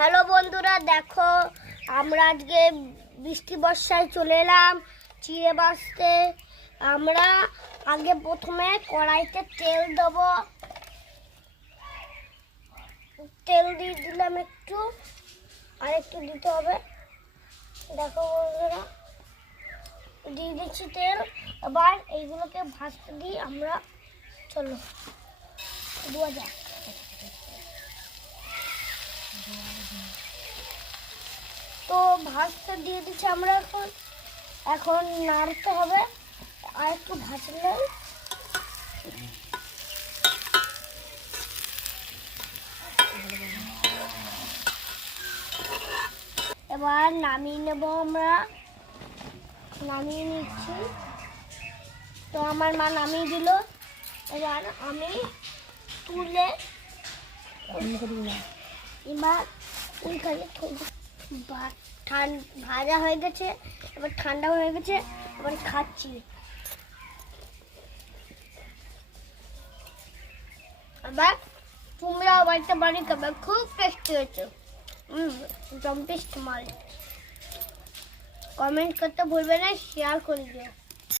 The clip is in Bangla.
হ্যালো বন্ধুরা, দেখো আমরা আজকে বৃষ্টি বর্ষায় চলে এলাম চিড়ে ভাজতে। আমরা আগে প্রথমে কড়াইতে তেল দেবো। তেল দিয়ে দিলাম একটু, আর একটু দিতে হবে। দেখো বন্ধুরা, দিয়ে দিচ্ছি তেল। এবার এইগুলোকে ভাজতে দিই আমরা। চলো দেওয়া যাক। তো ভাজতে দিয়ে দিচ্ছি আমরা। এখন নাড়তে হবে, আর একটু ভাজলে এবার নামিয়ে নেব। আমরা নামিয়ে নিচ্ছি। তো আমার মা নামিয়ে দিল। এবার আমি তুলে এবার ওইখানে ভাজা হয়ে গেছে, এবার ঠান্ডা হয়ে গেছে। এবার খাচ্ছি। আবার তোমরাও বাড়িতে বাড়ি খাবে, খুব টেস্টি হয়েছে। একদম টেস্টি মাল। কমেন্ট করতে ভুলবে না, শেয়ার করে দিও।